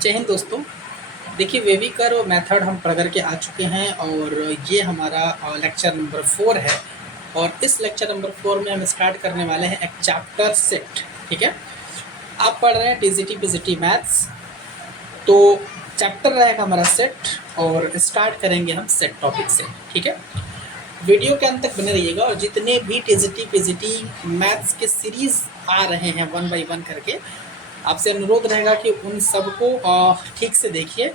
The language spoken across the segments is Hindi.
जय हिंद दोस्तों। देखिए वेविकर मेथड हम पढ़ करके आ चुके हैं और ये हमारा लेक्चर नंबर 4 है। और इस लेक्चर नंबर 4 में हम स्टार्ट करने वाले हैं एक चैप्टर सेट। ठीक है, आप पढ़ रहे हैं टीजीटी पीजीटी मैथ्स, तो चैप्टर रहेगा हमारा सेट और स्टार्ट करेंगे हम सेट टॉपिक से। ठीक है, वीडियो के अंत तक बने रहिएगा और जितने भी टीजीटी पीजीटी मैथ्स के सीरीज़ आ रहे हैं 1 बाई 1 करके, आपसे अनुरोध रहेगा कि उन सबको ठीक से देखिए,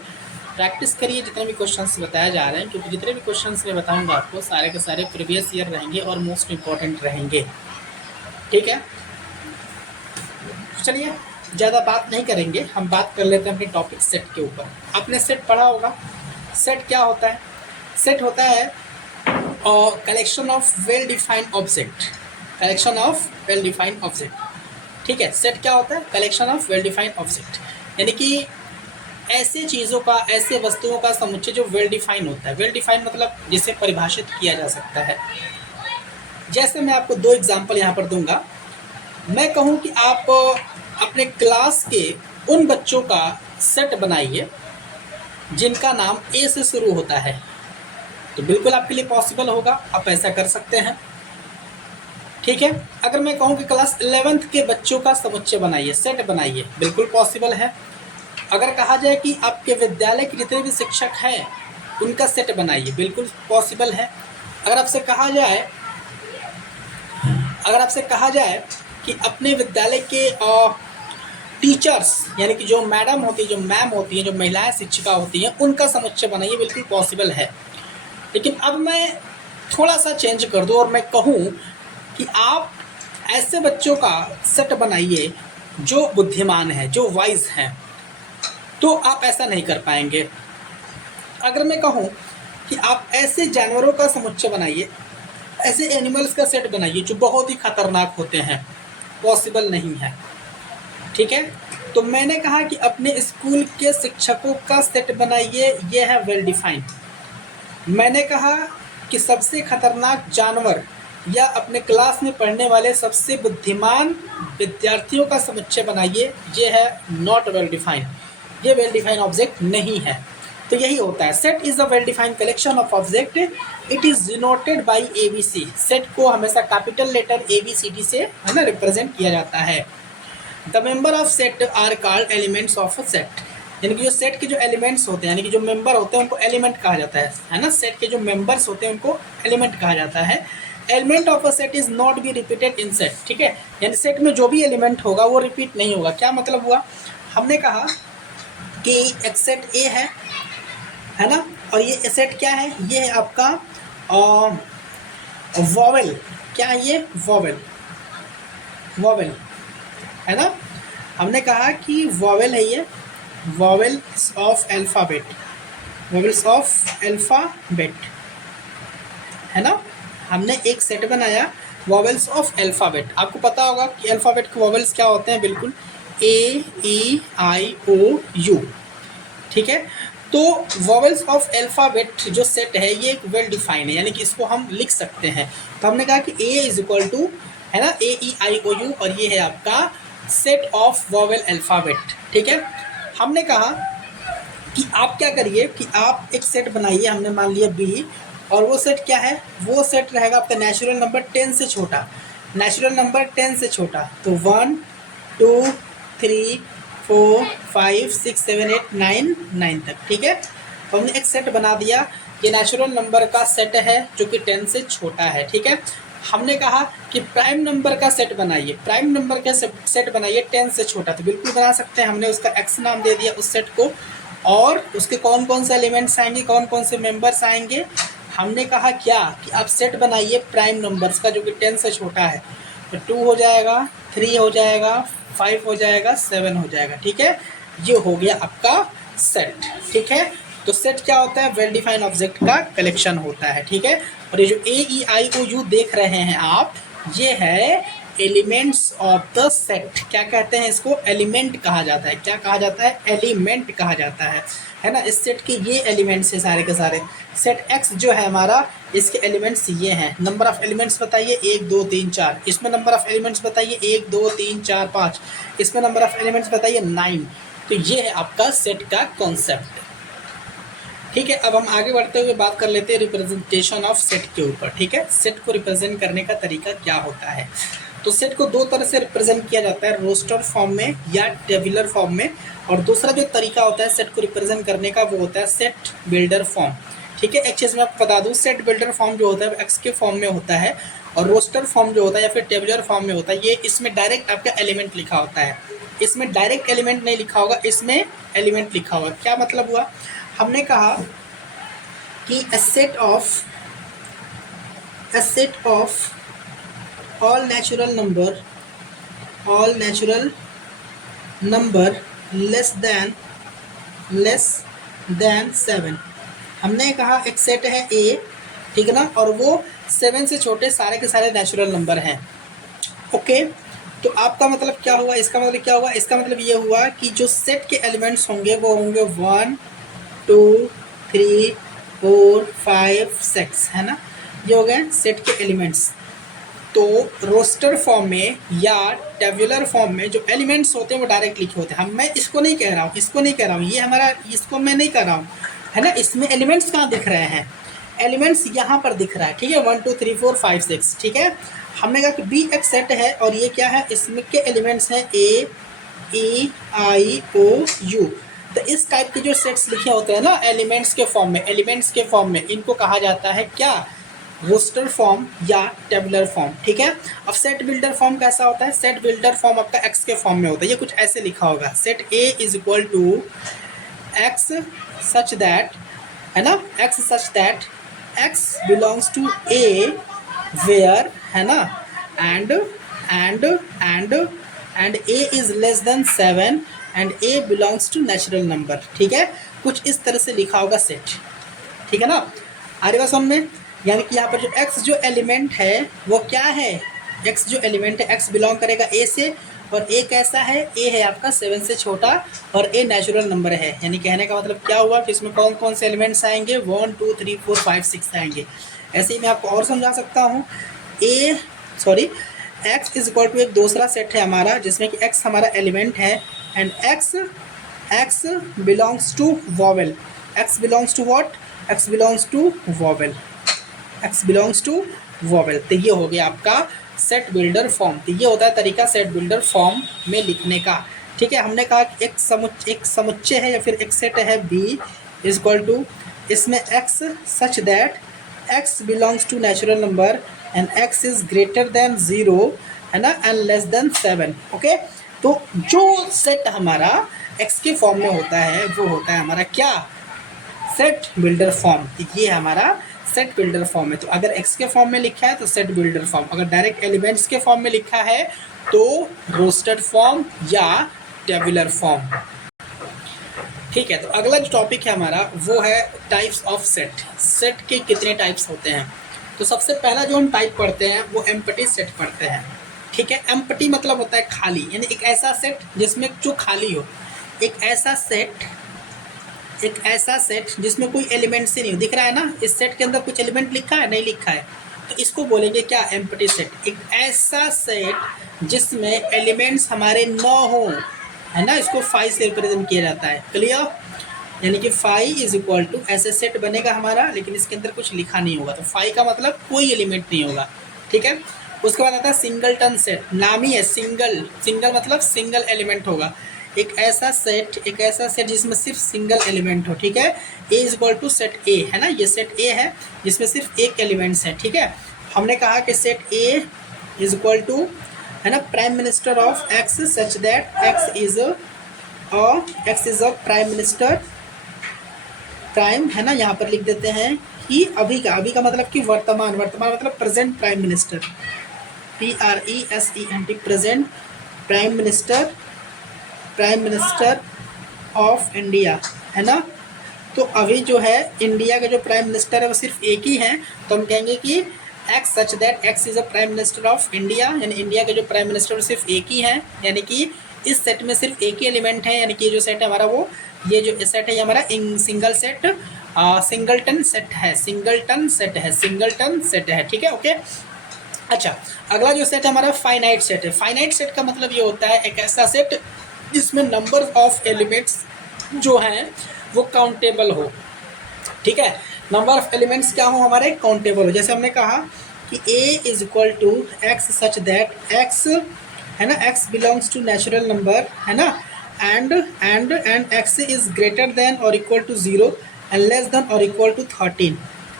प्रैक्टिस करिए जितने भी क्वेश्चंस बताए जा रहे हैं, क्योंकि जितने भी क्वेश्चंस मैं बताऊंगा आपको सारे के सारे प्रीवियस ईयर रहेंगे और मोस्ट इम्पॉर्टेंट रहेंगे। ठीक है, चलिए ज़्यादा बात नहीं करेंगे, हम बात कर लेते हैं अपने टॉपिक सेट के ऊपर। आपने सेट पढ़ा होगा। सेट क्या होता है? सेट होता है collection of well defined object. Collection of well defined object. ठीक है, सेट क्या होता है? Collection of well defined object, यानी कि ऐसे चीज़ों का, ऐसे वस्तुओं का समुच्चय जो वेल डिफाइन होता है। वेल डिफाइन मतलब जिसे परिभाषित किया जा सकता है। जैसे मैं आपको 2 एग्जाम्पल यहाँ पर दूंगा। मैं कहूँ कि आप अपने क्लास के उन बच्चों का सेट बनाइए जिनका नाम ए से शुरू होता है, तो बिल्कुल आपके लिए पॉसिबल होगा, आप ऐसा कर सकते हैं। ठीक है, अगर मैं कहूँ कि क्लास 11th के बच्चों का समुच्चय बनाइए, सेट बनाइए, बिल्कुल पॉसिबल है। अगर कहा जाए कि आपके विद्यालय के जितने भी शिक्षक हैं उनका सेट बनाइए, बिल्कुल पॉसिबल है। अगर आपसे कहा जाए कि अपने विद्यालय के टीचर्स, यानी कि जो मैडम होती है, जो मैम होती है, जो महिलाएं शिक्षिका होती हैं, उनका समुच्चय बनाइए, बिल्कुल पॉसिबल है। लेकिन अब मैं थोड़ा सा चेंज कर दूँ और मैं कहूँ कि आप ऐसे बच्चों का सेट बनाइए जो बुद्धिमान है, जो वाइज हैं, तो आप ऐसा नहीं कर पाएंगे। अगर मैं कहूँ कि आप ऐसे जानवरों का समुच्चय बनाइए, ऐसे एनिमल्स का सेट बनाइए जो बहुत ही खतरनाक होते हैं, पॉसिबल नहीं है। ठीक है, तो मैंने कहा कि अपने स्कूल के शिक्षकों का सेट बनाइए, ये है वेल डिफाइंड। मैंने कहा कि सबसे खतरनाक जानवर या अपने क्लास में पढ़ने वाले सबसे बुद्धिमान विद्यार्थियों का समुच्चय बनाइए, ये है नॉट वेल डिफाइंड, ये वेल डिफाइंड ऑब्जेक्ट नहीं है। तो यही होता है, set is a well defined collection of object, it is denoted by ABC। Set को हमेशा कैपिटल लेटर ABCD से है ना रिप्रेजेंट किया जाता है। The member of set are called elements of a set, यानी कि जो सेट के जो एलिमेंट्स होते हैं, यानी कि जो मेंबर होते हैं, उनको एलिमेंट कहा जाता है ना। सेट के जो मेंबर्स होते हैं उनको एलिमेंट कहा जाता है। Element of a set is not be repeated in set. ठीक है, यानी सेट में जो भी एलिमेंट होगा वो रिपीट नहीं होगा। क्या मतलब हुआ? हमने कहा कि एक सेट ए है ना, और ये सेट क्या है? ये है आपका वॉवेल। क्या है ये? वॉवेल है ना। हमने कहा कि वॉवेल है ये, vowels of alphabet, vowels of alphabet है ना। हमने एक सेट बनाया वॉवेल्स ऑफ अल्फ़ाबेट। आपको पता होगा कि अल्फ़ाबेट के वॉवेल्स क्या होते हैं, बिल्कुल AEIOU। ठीक है, तो वॉवेल्स ऑफ अल्फ़ाबेट जो सेट है ये एक वेल डिफाइन है, यानी कि इसको हम लिख सकते हैं। तो हमने कहा कि A इज इक्वल टू है ना AEIOU, और ये है आपका सेट ऑफ वॉवेल अल्फ़ाबेट। ठीक है, हमने कहा कि आप क्या करिए कि आप एक सेट बनाइए, हमने मान लिया B, और वो सेट क्या है? वो सेट रहेगा आपका नेचुरल नंबर 10 से छोटा, नेचुरल नंबर 10 से छोटा। तो 1 2 3 4 5 6 7 8 9 तक। ठीक है, तो हमने एक सेट बना दिया, ये नेचुरल नंबर का सेट है जो कि 10 से छोटा है। ठीक है, हमने कहा कि प्राइम नंबर का सेट बनाइए, प्राइम नंबर का सेट बनाइए 10 से छोटा, तो बिल्कुल बना सकते हैं। हमने उसका X नाम दे दिया उस सेट को, और उसके कौन कौन से एलिमेंट्स आएंगे, कौन कौन से मेंबर्स आएंगे। हमने कहा क्या कि आप सेट बनाइए प्राइम नंबर्स का जो कि 10 से छोटा है। तो 2 हो जाएगा, 3 हो जाएगा, 5 हो जाएगा, 7 हो जाएगा। ठीक है, ये हो गया आपका सेट। ठीक है, तो सेट क्या होता है? वेल डिफाइंड ऑब्जेक्ट का कलेक्शन होता है। ठीक है, और ये जो AEIOU देख रहे हैं आप, ये है एलिमेंट्स ऑफ द सेट। क्या कहते हैं इसको? एलिमेंट कहा जाता है। क्या कहा जाता है? एलिमेंट कहा जाता है ना। इस सेट के ये एलिमेंट्स है सारे के सारे। सेट X जो है हमारा, इसके एलिमेंट्स ये हैं। नंबर ऑफ एलिमेंट्स बताइए 1 2 3 4। इसमें नंबर ऑफ एलिमेंट्स बताइए 1 2 3 4 5। इसमें नंबर ऑफ एलिमेंट्स बताइए 9। तो ये है आपका सेट का कॉन्सेप्ट। ठीक है, अब हम आगे बढ़ते हुए बात कर लेते हैं रिप्रेजेंटेशन ऑफ सेट के ऊपर। ठीक है, सेट को रिप्रेजेंट करने का तरीका क्या होता है। तो सेट को दो तरह से रिप्रेजेंट किया जाता है, रोस्टर फॉर्म में या टेबुलर फॉर्म में, और दूसरा जो तरीका होता है सेट को रिप्रेजेंट करने का वो होता है सेट बिल्डर फॉर्म। ठीक है, एक चीज़ मैं आपको बता दूं, सेट बिल्डर फॉर्म जो होता है एक्स के फॉर्म में होता है, और रोस्टर फॉर्म जो होता है या फिर टेबुलर फॉर्म में होता है, ये इसमें डायरेक्ट आपका एलिमेंट लिखा होता है। इसमें डायरेक्ट एलिमेंट नहीं लिखा होगा, इसमें एलिमेंट लिखा होगा। क्या मतलब हुआ, हमने कहा कि a set of all natural number less than 7। हमने कहा एक सेट है ए, ठीक है ना, और वो 7 से छोटे सारे के सारे नेचुरल नंबर हैं। ओके, तो आपका मतलब क्या हुआ, इसका मतलब क्या हुआ, इसका मतलब ये हुआ कि जो सेट के एलिमेंट्स होंगे वो होंगे 1 2 3 4 5 6, है ना, ये हो गए सेट के एलिमेंट्स। तो रोस्टर फॉर्म में या टेबुलर फॉर्म में जो एलिमेंट्स होते हैं वो डायरेक्ट लिखे होते हैं। मैं इसको नहीं कह रहा हूँ, इसको नहीं कह रहा हूँ, ये हमारा, इसको मैं नहीं कर रहा हूँ, है ना। इसमें एलिमेंट्स कहाँ दिख रहे हैं, एलिमेंट्स यहाँ पर दिख रहा है। ठीक है, 1 2 3 4 5 6। ठीक है, हमने कहा कि बी एक सेट है और ये क्या है, इसमें के एलिमेंट्स हैं ए ई आई ओ यू। तो इस टाइप के जो सेट्स लिखे होते हैं ना एलिमेंट्स के फॉर्म में, इनको कहा जाता है क्या, रोस्टर फॉर्म या टेबुलर फॉर्म। ठीक है, अब सेट बिल्डर फॉर्म कैसा होता है, सेट बिल्डर फॉर्म आपका एक्स के फॉर्म में होता है। ये कुछ ऐसे लिखा होगा, set A is equal to x such that, है ना, x such that x belongs to A where, है ना, and A is less than 7 and A belongs to natural number. ठीक है, कुछ इस तरह से लिखा होगा सेट। ठीक है ना, आ रही बात समझ में। यानी कि यहाँ पर जो x जो एलिमेंट है वो क्या है, x जो एलिमेंट है x बिलोंग करेगा a से, और a कैसा है, a है आपका 7 से छोटा और a नेचुरल नंबर है। यानी कहने का मतलब क्या हुआ कि इसमें कौन कौन से एलिमेंट्स आएंगे, 1 2 3 4 5 6 आएंगे। ऐसे ही मैं आपको और समझा सकता हूँ, x इज इक्वल टू एक दूसरा सेट है हमारा जिसमें कि x हमारा एलिमेंट है, and x belongs to vowel. x belongs to what, x belongs to vowel, x belongs to vowel. तो ये हो गया आपका सेट बिल्डर फॉर्म। तो ये होता है तरीका सेट बिल्डर फॉर्म में लिखने का। ठीक है, हमने कहा कि एक समुच्चय है या फिर एक सेट है B इज इक्वल टू, इसमें x such that x belongs to natural number and x is greater than 0, है ना, एंड लेस देन 7। ओके, तो जो सेट हमारा x के फॉर्म में होता है वो होता है हमारा क्या, सेट बिल्डर फॉर्म। ये हमारा सेट बिल्डर फॉर्म है। तो अगर x के फॉर्म में लिखा है तो सेट बिल्डर फॉर्म, अगर डायरेक्ट एलिमेंट्स के फॉर्म में लिखा है तो रोस्टेड फॉर्म या टेबुलर फॉर्म। ठीक है, तो अगला जो टॉपिक है हमारा वो है टाइप्स ऑफ सेट। सेट के कितने टाइप्स होते हैं। तो सबसे पहला जो हम टाइप पढ़ते हैं वो एम्प्टी सेट पढ़ते हैं। ठीक है, एम्प्टी मतलब होता है खाली, यानी एक ऐसा सेट जिसमें जो खाली हो, एक ऐसा सेट जिसमें कोई एलिमेंट से नहीं हो। दिख रहा है ना, इस सेट के अंदर कुछ एलिमेंट लिखा है, नहीं लिखा है, तो इसको बोलेंगे क्या, एम्प्टी सेट। एक ऐसा सेट जिसमें एलिमेंट्स हमारे न हो, है ना, इसको 5 से रिप्रेजेंट किया जाता है। क्लियर, यानी कि 5 इज इक्वल टू, ऐसे सेट बनेगा हमारा लेकिन इसके अंदर कुछ लिखा नहीं होगा, तो 5 का मतलब कोई एलिमेंट नहीं होगा। ठीक है, उसके बाद आता है सिंगलटन सेट, नाम ही है सिंगल मतलब सिंगल एलिमेंट होगा। एक ऐसा सेट जिसमें सिर्फ सिंगल एलिमेंट हो। ठीक है, A is equal to set A, है ना, ये सेट ए है जिसमें सिर्फ एक एलिमेंट्स है। ठीक है, हमने कहा कि set A is equal to, है ना, prime minister of x such that x is a prime minister, prime, है ना, यहाँ पर लिख देते हैं कि अभी का मतलब कि वर्तमान मतलब present prime minister, PRESENT, present prime minister of India, है ना। तो अभी जो है इंडिया के जो प्राइम मिनिस्टर है वो सिर्फ एक ही है, तो हम कहेंगे कि x such that x is a prime minister of India, यानी इंडिया के जो प्राइम मिनिस्टर सिर्फ एक ही है, यानी कि इस सेट में सिर्फ एक ही एलिमेंट है। यानी कि जो सेट है हमारा वो, ये जो सेट है ये हमारा सिंगलटन सेट है। ठीक है, ओके। अच्छा, अगला जो सेट हमारा फाइनाइट सेट है। फाइनाइट सेट का मतलब ये होता है एक ऐसा सेट जिसमें नंबर ऑफ एलिमेंट्स जो हैं वो काउंटेबल हो। ठीक है, नंबर ऑफ एलिमेंट्स क्या हो हमारे, काउंटेबल हो। जैसे हमने कहा कि a is equal to x such that x है ना, x belongs to natural number है ना, and x is greater than और equal to 0 and less than और इक्वल टू 13।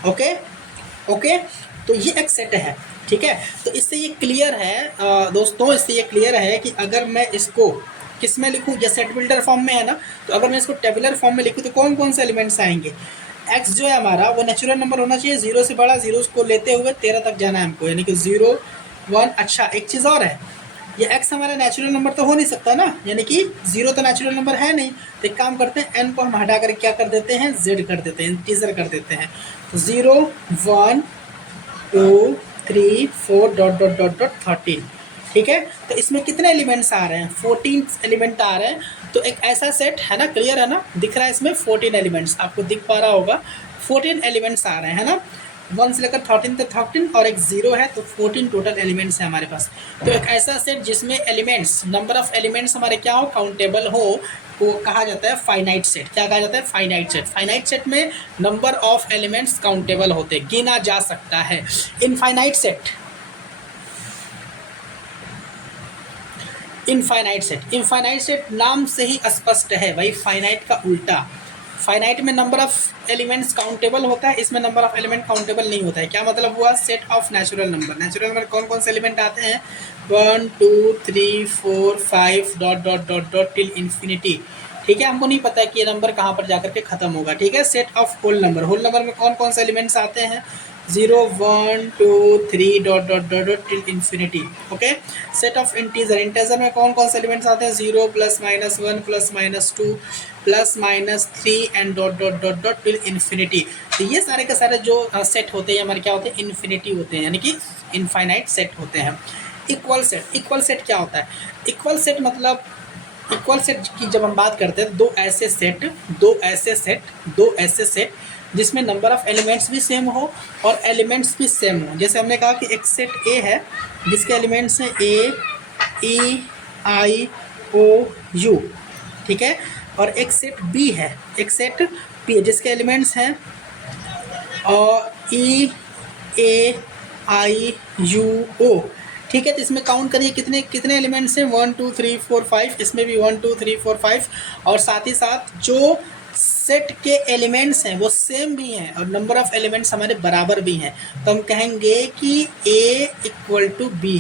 ओके ओके, तो ये एक सेट है। ठीक है, तो इससे ये क्लियर है दोस्तों, इससे ये क्लियर है कि अगर मैं इसको किस में लिखूँ, या सेट बिल्डर फॉर्म में है ना, तो अगर मैं इसको टेबुलर फॉर्म में लिखूँ तो कौन कौन से एलिमेंट्स आएंगे। एक्स जो है हमारा वो नेचुरल नंबर होना चाहिए, 0 से बड़ा, 0 को लेते हुए 13 तक जाना है हमको, यानी कि 0 1। अच्छा एक चीज़ और है, ये एक्स हमारा नेचुरल नंबर तो हो नहीं सकता ना, यानी कि 0 तो नेचुरल नंबर है नहीं। तो एक काम करते हैं, एन को हम हटा कर क्या कर देते हैं, जेड कर देते हैं, इंटीजर कर देते हैं। तो 0 1 2 3 4 डॉट डॉट डॉट डॉट 13। ठीक है, तो इसमें कितने एलिमेंट्स आ रहे हैं, 14 एलिमेंट आ रहे हैं। तो एक ऐसा सेट है ना, क्लियर है ना, दिख रहा है इसमें 14 एलिमेंट्स, आपको दिख पा रहा होगा 14 एलिमेंट्स आ रहे हैं, है ना, 1 से लेकर 13 तक 13 और एक 0 है, तो 14 टोटल एलिमेंट्स है हमारे पास। तो एक ऐसा सेट जिसमें एलिमेंट्स, नंबर ऑफ एलिमेंट्स हमारे क्या हो, काउंटेबल हो, वो कहा जाता है फाइनाइट सेट। क्या कहा जाता है, फाइनाइट सेट। फाइनाइट सेट में नंबर ऑफ एलिमेंट्स काउंटेबल होते, गिना जा सकता है। Infinite set, infinite set, infinite set नाम से ही स्पष्ट है भाई, फाइनाइट का उल्टा। फाइनाइट में नंबर ऑफ एलिमेंट्स काउंटेबल होता है, इसमें नंबर ऑफ एलिमेंट काउंटेबल नहीं होता है। क्या मतलब हुआ, set of natural number. Natural number कौन कौन से एलिमेंट आते हैं, 1 2 3 4 5 dot dot dot dot till infinity. ठीक है, हमको नहीं पता कि ये नंबर कहाँ पर जाकर के खत्म होगा। ठीक है, set of whole number, whole number में कौन कौन से एलिमेंट्स आते हैं, 0 1 2 3 dot dot dot dot till infinity. Okay, set of integer, integer में कौन कौन से एलिमेंट्स आते हैं, 0 plus minus 1 plus minus 2 plus minus 3 and dot dot dot dot till infinity. तो ये सारे के सारे जो सेट होते हैं हमारे क्या होते हैं, इन्फिनिटी होते हैं, यानी कि इनफाइनाइट सेट होते हैं। इक्वल सेट, इक्वल सेट क्या होता है, इक्वल सेट मतलब, इक्वल सेट की जब हम बात करते हैं, दो ऐसे सेट जिसमें नंबर ऑफ एलिमेंट्स भी सेम हो और एलिमेंट्स भी सेम हो। जैसे हमने कहा कि एक सेट ए है जिसके एलिमेंट्स हैं ए ई आई ओ यू। ठीक है, और एक सेट बी है, एक सेट बी है जिसके एलिमेंट्स हैं और ई ए आई यू ओ। ठीक है, तो इसमें काउंट करिए कितने कितने एलिमेंट्स हैं, 1 2 3 4 5, इसमें भी 1 2 3 4 5, और साथ ही साथ जो सेट के एलिमेंट्स हैं वो सेम भी हैं और नंबर ऑफ एलिमेंट्स हमारे बराबर भी हैं। तो हम कहेंगे कि A इक्वल टू बी,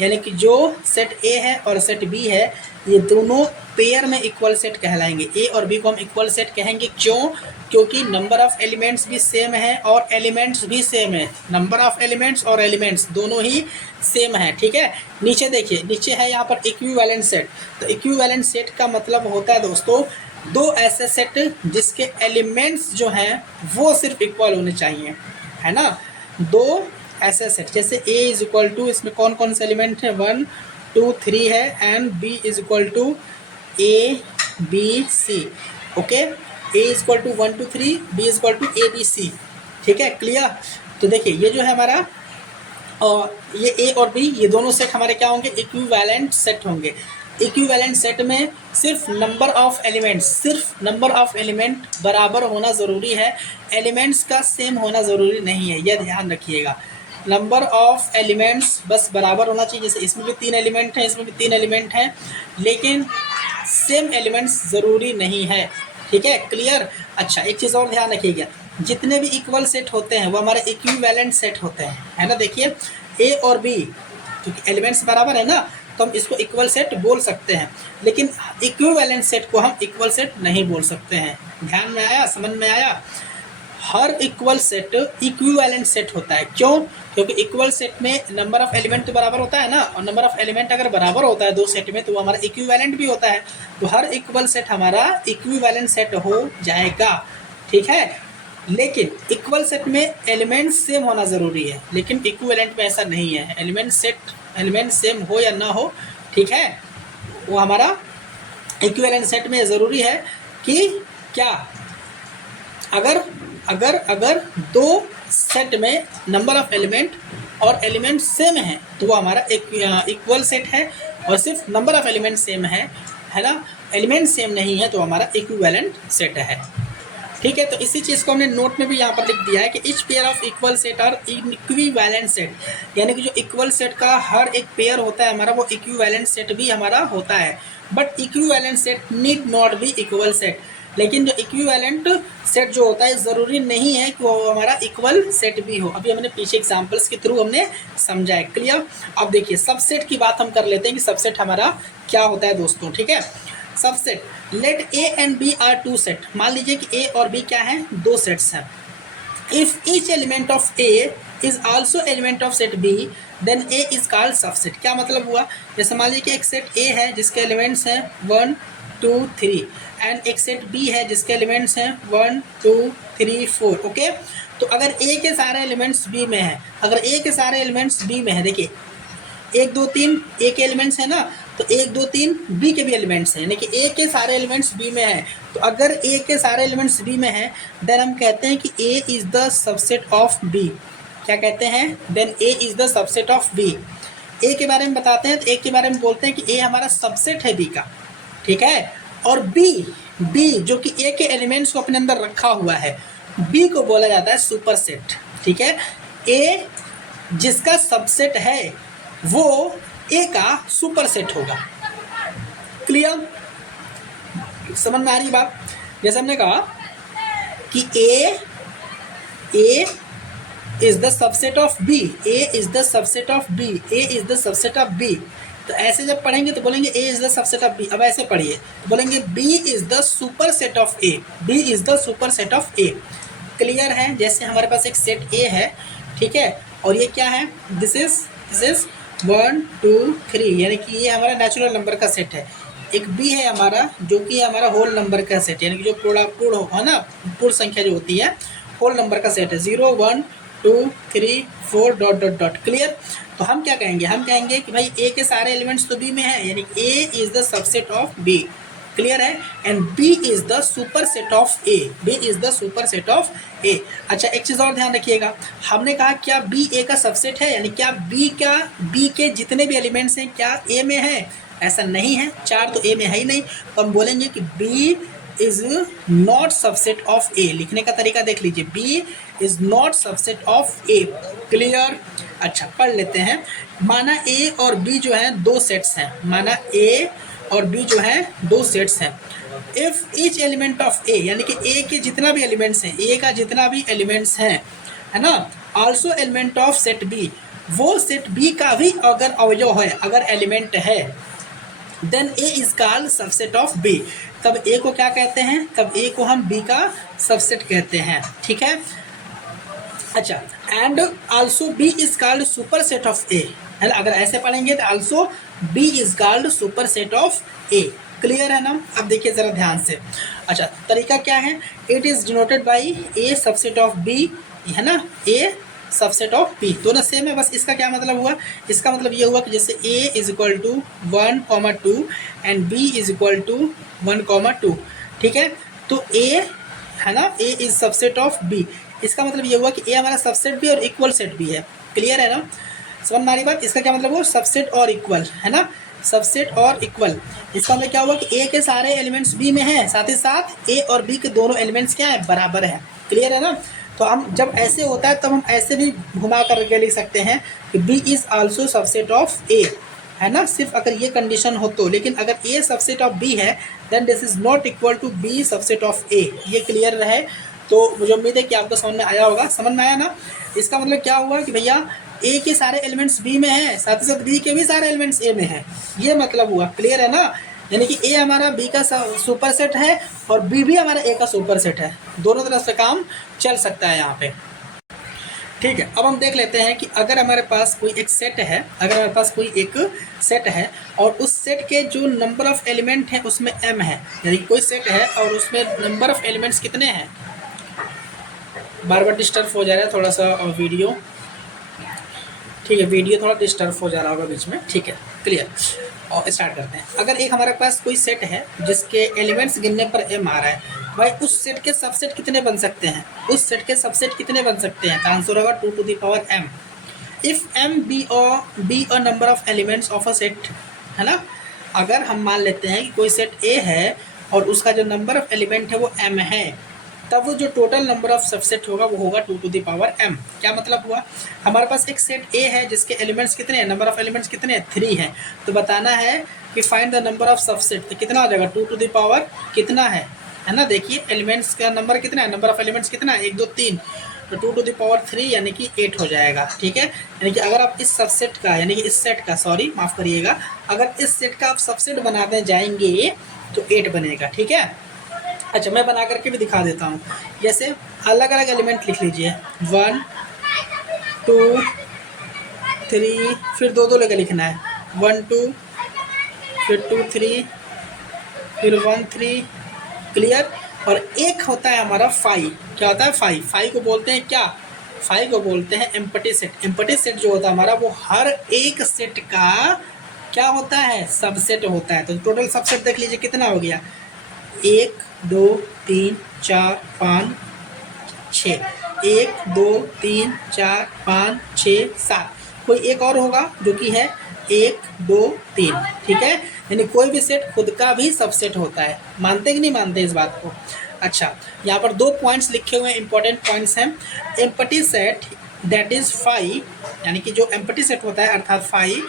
यानी कि जो सेट A है और सेट B है ये दोनों पेयर में इक्वल सेट कहलाएंगे। A और B को हम इक्वल सेट कहेंगे, क्यों, क्योंकि नंबर ऑफ एलिमेंट्स भी सेम है और एलिमेंट्स भी सेम है। नंबर ऑफ एलिमेंट्स और एलिमेंट्स दोनों ही सेम है। ठीक है, नीचे देखिए, नीचे है यहाँ पर इक्विवेलेंट सेट। तो इक्विवेलेंट सेट का मतलब होता है दोस्तों, दो ऐसे सेट जिसके एलिमेंट्स जो हैं वो सिर्फ इक्वल होने चाहिए, है ना, दो ऐसे सेट। जैसे A इज इक्वल टू, इसमें कौन कौन से एलिमेंट हैं, 1 2 3 है, and B is equal to A B C। Okay, A is equal to 1 2 3, B is equal to A B C। ठीक है, क्लियर। तो देखिए ये जो है हमारा, और ये A और B ये दोनों सेट हमारे क्या होंगे, इक्विवेलेंट सेट होंगे। इक्विवेलेंट सेट में सिर्फ नंबर ऑफ एलिमेंट्स, सिर्फ नंबर ऑफ एलिमेंट बराबर होना ज़रूरी है, एलिमेंट्स का सेम होना ज़रूरी नहीं है, यह ध्यान रखिएगा। नंबर ऑफ एलिमेंट्स बस बराबर होना चाहिए। जैसे इसमें भी 3 एलिमेंट हैं, इसमें भी 3 एलिमेंट हैं, लेकिन सेम एलिमेंट्स ज़रूरी नहीं है। ठीक है, क्लियर। अच्छा एक चीज़ और ध्यान रखिएगा, जितने भी इक्वल सेट होते हैं वो हमारे इक्विवेलेंट सेट होते हैं, है ना। देखिए A और B क्योंकि एलिमेंट्स बराबर है ना, तो हम इसको इक्वल सेट बोल सकते हैं, लेकिन इक्विवेलेंट सेट को हम इक्वल सेट नहीं बोल सकते हैं। ध्यान में आया, समझ में आया। हर इक्वल सेट इक्विवेलेंट सेट होता है, क्यों, क्योंकि इक्वल सेट में नंबर ऑफ एलिमेंट तो बराबर होता है ना, और नंबर ऑफ एलिमेंट अगर बराबर होता है दो सेट में तो वो हमारा इक्विवेलेंट भी होता है। तो हर इक्वल सेट हमारा इक्विवेलेंट सेट हो जाएगा। ठीक है, लेकिन इक्वल सेट में एलिमेंट सेम होना ज़रूरी है, लेकिन इक्विवेलेंट में ऐसा नहीं है। एलिमेंट सेम हो या ना हो, ठीक है, वो हमारा इक्विवेलेंट सेट में ज़रूरी है कि क्या, अगर दो सेट में नंबर ऑफ एलिमेंट और एलिमेंट सेम है तो वो हमारा एक इक्वल सेट है, और सिर्फ नंबर ऑफ एलिमेंट सेम है है ना, एलिमेंट सेम नहीं है तो हमारा इक्विवेलेंट सेट है। ठीक है, तो इसी चीज़ को हमने नोट में भी यहाँ पर लिख दिया है कि each pair of equal set are equivalent set, यानी कि जो इक्वल सेट का हर एक पेयर होता है हमारा वो इक्विवेलेंट सेट भी हमारा होता है। But equivalent set need not be equal set, लेकिन जो इक्विवेलेंट सेट जो होता है ज़रूरी नहीं है कि वो हमारा इक्वल सेट भी हो। अभी हमने पीछे एग्जांपल्स के थ्रू हमने समझा है। क्लियर? अब देखिए सबसेट की बात हम कर लेते हैं कि सबसेट हमारा क्या होता है दोस्तों। ठीक है, subset, let A and B are two set, मान लीजिए कि ए और बी क्या है, दो सेट्स हैं। If each element of A is also element of set B then A is called subset. क्या मतलब हुआ, जैसे मान लीजिए कि एक सेट ए है जिसके एलिमेंट्स हैं 1 2 3 एंड एक सेट बी है जिसके एलिमेंट्स हैं 1 2 3 4। ओके, तो अगर ए के सारे एलिमेंट्स बी में है, अगर ए के सारे एलिमेंट्स बी में है, देखिए 1 2 3 ए के एलिमेंट्स है ना, तो 1 2 3 बी के भी एलिमेंट्स हैं, यानी कि ए के सारे एलिमेंट्स बी में है। तो अगर ए के सारे एलिमेंट्स बी में है देन हम कहते हैं कि A is the subset of B. क्या कहते हैं? Then A is the subset of B. A के बारे में बताते हैं तो ए के बारे में बोलते हैं कि ए हमारा सबसेट है बी का। ठीक है, और बी जो कि ए के एलिमेंट्स को अपने अंदर रखा हुआ है, बी को बोला जाता है सुपर सेट। ठीक है, ए जिसका सबसेट है वो ए का सुपर सेट होगा। क्लियर? समझ में आ रही बात? जैसे हमने कहा कि A is the subset of B, A is the subset of B, A is the subset of B. तो ऐसे जब पढ़ेंगे तो बोलेंगे A is the subset of B. अब ऐसे पढ़िए तो बोलेंगे B is the superset of A, B is the superset of A. Clear है? जैसे हमारे पास एक सेट ए है, ठीक है, और ये क्या है, दिस इज 1 2 3, यानी कि ये हमारा नेचुरल नंबर का सेट है। एक बी है हमारा जो कि हमारा होल नंबर का सेट, यानी कि जो पूर्ण हो ना, पूर्ण संख्या जो होती है होल नंबर का सेट है, 0 1 2 3 4 डॉट डॉट डॉट। क्लियर? तो हम क्या कहेंगे, हम कहेंगे कि भाई ए के सारे एलिमेंट्स तो बी में है, यानी A is the subset of B. Clear है? And B is the superset of A, B is the superset of A. अच्छा, एक चीज़ और ध्यान रखिएगा, हमने कहा क्या बी ए का सबसेट है, यानी क्या बी के जितने भी एलिमेंट्स हैं क्या ए में है? ऐसा नहीं है, 4 तो ए में है ही नहीं, तो हम बोलेंगे कि B is not subset of A. लिखने का तरीका देख लीजिए, B is not subset of A. Clear? अच्छा, पढ़ लेते हैं। माना ए और बी जो है दो सेट्स हैं, माना ए और बी जो है दो सेट्स हैं। इफ ईच एलिमेंट ऑफ ए, यानी कि ए के जितना भी एलिमेंट्स हैं, ए का जितना भी एलिमेंट्स हैं, है ना, also element of set B, वो सेट बी का भी अगर अवयव है, अगर एलिमेंट है, then A is called subset of B. तब ए को क्या कहते हैं? तब ए को हम बी का सबसेट कहते हैं। ठीक है? अच्छा, and also B is called superset of A, है ना, अगर ऐसे पढ़ेंगे तो also B is called superset of A. Clear है ना? अब देखिए ज़रा ध्यान से। अच्छा, तरीका क्या है? It is denoted by A subset of B, है ना, ए सबसेट ऑफ बी, दोनों सेम है। बस इसका क्या मतलब हुआ? इसका मतलब ये हुआ कि जैसे a is equal to 1,2 and b is equal to 1,2। ठीक है, तो a है ना, a is subset of b, इसका मतलब ये हुआ कि a हमारा सबसेट भी और इक्वल सेट भी है। क्लियर है ना? समझ में आ रही बात? इसका क्या मतलब हुआ? सबसेट और इक्वल, है ना, सबसेट और इक्वल। इसका मतलब क्या हुआ कि a के सारे एलिमेंट्स b में हैं, साथ ही साथ a और b के दोनों एलिमेंट्स क्या है? बराबर है। क्लियर है ना? तो हम जब ऐसे होता है तब हम ऐसे भी घुमा करके लिख सकते हैं कि b is also subset of a, है ना, सिर्फ अगर ये कंडीशन हो तो। लेकिन अगर a सबसेट ऑफ b है then this is not equal to b subset of a। ये क्लियर रहे तो मुझे उम्मीद है कि आपको समझ में आया होगा। समझ में आया ना? इसका मतलब क्या हुआ कि भैया a के सारे एलिमेंट्स b में हैं, साथ ही साथ b के भी सारे एलिमेंट्स a में हैं, ये मतलब हुआ। क्लियर है ना? यानी कि a हमारा b का सुपर सेट है और b भी हमारा a का सुपर सेट है, दोनों तरफ से काम चल सकता है यहाँ पे। ठीक है, अब हम देख लेते हैं कि अगर हमारे पास कोई एक सेट है, अगर हमारे पास कोई एक सेट है और उस सेट के जो नंबर ऑफ एलिमेंट है उसमें m है, यानी कोई सेट है और उसमें नंबर ऑफ एलिमेंट्स कितने हैं। बार बार डिस्टर्ब हो जा रहा है थोड़ा सा वीडियो, ठीक है, वीडियो थोड़ा डिस्टर्ब हो जा रहा होगा बीच में। ठीक है, क्लियर, और स्टार्ट करते हैं। अगर एक हमारे पास कोई सेट है जिसके एलिमेंट्स गिनने पर m आ रहा है, भाई उस सेट के सबसेट कितने बन सकते हैं? उस सेट के सबसेट कितने बन सकते हैं? तो आंसर होगा 2 to the power m। If m be a number of elements of a set, है ना, अगर हम मान लेते हैं कि कोई सेट ए है और उसका जो नंबर ऑफ एलिमेंट है वो m है, तब वो जो टोटल नंबर ऑफ सबसेट होगा वो होगा 2 टू द पावर m। क्या मतलब हुआ, हमारे पास एक सेट ए है जिसके एलिमेंट्स कितने हैं, नंबर ऑफ एलिमेंट्स कितने हैं, 3 हैं। तो बताना है कि find the number of subset, तो कितना हो जाएगा 2 टू द पावर कितना है ना। देखिए एलिमेंट्स का नंबर कितना है, नंबर ऑफ एलिमेंट्स कितना है, 1 2 3, तो 2 टू द पावर 3 यानी कि 8 हो जाएगा। ठीक है, यानी कि अगर आप इस सबसेट का यानी कि इस सेट का, सॉरी माफ़ करिएगा, अगर इस सेट का आप सबसेट बनाते जाएंगे तो 8 बनेगा। ठीक है, अच्छा मैं बना करके भी दिखा देता हूँ। जैसे अलग अलग एलिमेंट लिख लीजिए, 1 2 3, फिर दो दो लेकर लिखना है, 1 2, फिर 2 3, फिर 1 3, क्लियर। और एक होता है हमारा 5, क्या होता है 5 को बोलते हैं क्या, 5 को बोलते हैं एम्प्टी सेट। एम्प्टी सेट जो होता है हमारा वो हर एक सेट का क्या होता है, सबसेट होता है। तो टोटल सबसेट देख लीजिए कितना हो गया, 1 2 3 4 5 6, 1 2 3 4 5 6 7, कोई एक और होगा जो कि है 1 2 3। ठीक है, यानी कोई भी सेट खुद का भी सबसेट होता है। मानते कि नहीं मानते इस बात को। अच्छा, यहाँ पर 2 पॉइंट्स लिखे हुए हैं, इंपॉर्टेंट पॉइंट्स हैं। एम्प्टी सेट दैट इज 5, यानी कि जो एम्प्टी सेट होता है अर्थात 5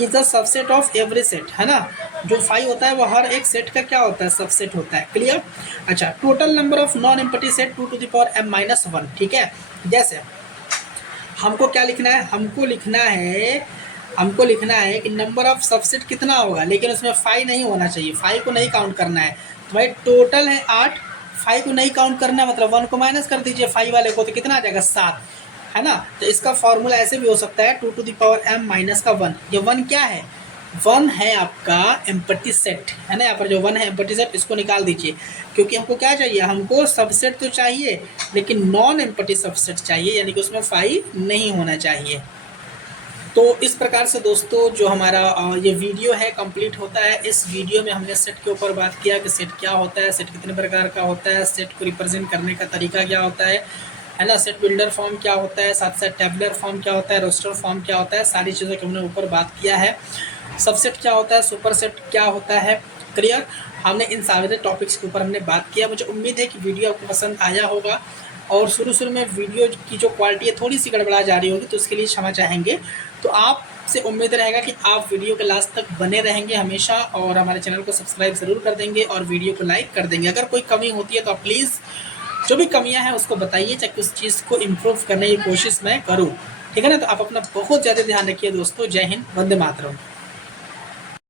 is the subset of every set, है ना। जो 5 होता है वो हर एक सेट का क्या होता है, सबसेट होता है। क्लियर। अच्छा, total number of non empty set 2 to the power m-1। ठीक है, जैसे हमको क्या लिखना है, हमको लिखना है कि नंबर ऑफ सबसेट कितना होगा, लेकिन उसमें 5 नहीं होना चाहिए, 5 को नहीं काउंट करना है। तो भाई टोटल है 8, 5 को नहीं काउंट करना है, मतलब 1 को माइनस कर दीजिए 5 वाले को, तो कितना आ जाएगा 7, है ना। तो इसका फॉर्मूला ऐसे भी हो सकता है 2 टू द पावर m-1। ये 1 क्या है, 1 है आपका एम्प्टी सेट, है ना। यहाँ पर जो 1 है एम्प्टी सेट, इसको निकाल दीजिए, क्योंकि हमको क्या चाहिए, हमको सबसेट तो चाहिए लेकिन नॉन एम्प्टी सबसेट चाहिए, यानी कि उसमें 5 नहीं होना चाहिए। तो इस प्रकार से दोस्तों जो हमारा ये वीडियो है कंप्लीट होता है। इस वीडियो में हमने सेट के ऊपर बात किया कि सेट क्या होता है, सेट कितने प्रकार का होता है, सेट को रिप्रेजेंट करने का तरीका क्या होता है ना, सेट बिल्डर फॉर्म क्या होता है, साथ साथ टेबुलर फॉर्म क्या होता है, रोस्टर फॉर्म क्या होता है, सारी चीज़ों की हमने ऊपर बात किया है। सबसेट क्या होता है, सुपर सेट क्या होता है, क्लियर। हमने इन सारे टॉपिक्स के ऊपर हमने बात किया। मुझे उम्मीद है कि वीडियो आपको पसंद आया होगा, और शुरू में वीडियो की जो क्वालिटी है थोड़ी सी गड़बड़ा जा रही होगी, तो उसके लिए क्षमा चाहेंगे। तो आपसे उम्मीद रहेगा कि आप वीडियो के लास्ट तक बने रहेंगे हमेशा, और हमारे चैनल को सब्सक्राइब ज़रूर कर देंगे और वीडियो को लाइक कर देंगे। अगर कोई कमी होती है तो आप प्लीज़ जो भी कमियां हैं उसको बताइए, ताकि उस चीज़ को इम्प्रूव करने की कोशिश मैं करूँ। ठीक है ना। तो आप अपना बहुत ज़्यादा ध्यान रखिए दोस्तों। जय हिंद, वंदे मातरम।